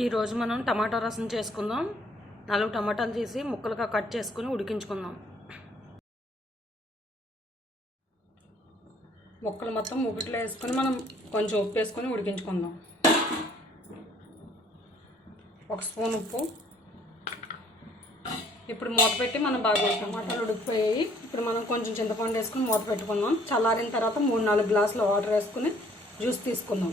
ఈరోజు మనం టమాటా రసం చేసుకుందాం. 4 టమాటాలు తీసి ముక్కలుగా కట్ చేసుకుని ఉడికించుకుందాం. ముక్కలు మొత్తం ఉగిట్లో వేసుకొని మనం కొంచెం ఉప్పు వేసుకొని ఉడికించుకుందాం. 1 స్పూన్ ఉప్పు. ఇప్పుడు మూత పెట్టి మనం బాగా టమాటాలు ఉడికిపోయాయి. ఇప్పుడు మనం కొంచెం చింతపండు వేసుకుని మూత పెట్టుకుందాం. చల్లారిన తర్వాత 3-4 గ్లాసులు వాటర్ వేసుకుని జ్యూస్ తీసుకుందాం.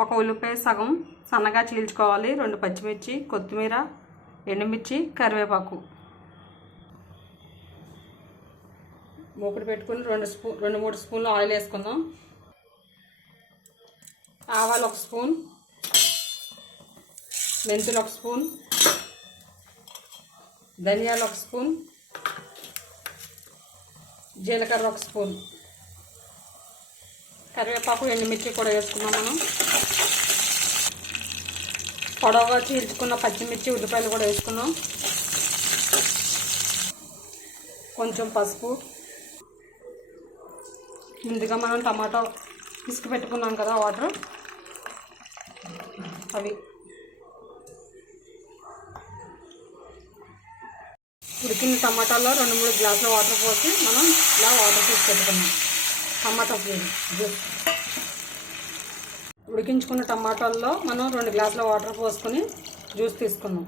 1 ఉల్లిపాయ సగం సన్నగా చీల్చుకోవాలి. 2 పచ్చిమిర్చి, కొత్తిమీర, ఎండుమిర్చి, కరివేపాకు. మూకుడు పెట్టుకుని 2-3 స్పూన్లు ఆయిల్ వేసుకుందాం. ఆవాలు 1 స్పూన్, మెంతులు 1 స్పూన్, ధనియాలు 1 స్పూన్, జీలకర్ర 1 స్పూన్, కరివేపాకు, ఎండుమిర్చి కూడా వేసుకున్నాం. మనం పొడవుగా చీల్చుకున్న పచ్చిమిర్చి, ఉల్లిపాయలు కూడా వేసుకున్నాం. కొంచెం పసుపు. ముందుగా మనం టమాటో పిసికి పెట్టుకున్నాం కదా వాటర్, అవి ఉడికిన టమాటాలో 2-3 గ్లాసుల వాటర్ పోసి మనం ఇలా వాటర్ తీసి పెట్టుకున్నాం. టమాటా జ్యూస్. ఉడికించుకున్న టమాటాల్లో మనం 2 గ్లాసుల వాటర్ పోసుకొని జ్యూస్ తీసుకున్నాం.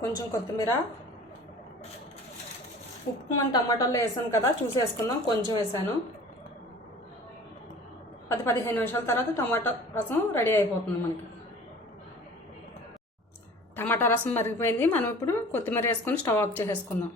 కొంచెం కొత్తిమీర. ఉప్పు మనం టమాటాల్లో వేసాం కదా, చూసి వేసుకుందాం. కొంచెం వేసాను. 10-15 నిమిషాల తర్వాత టమాటా రసం రెడీ అయిపోతుంది మనకి. టమాటా రసం మరిగిపోయింది. మనం ఇప్పుడు కొత్తిమీర వేసుకొని స్టవ్ ఆఫ్ చేసేసుకుందాం.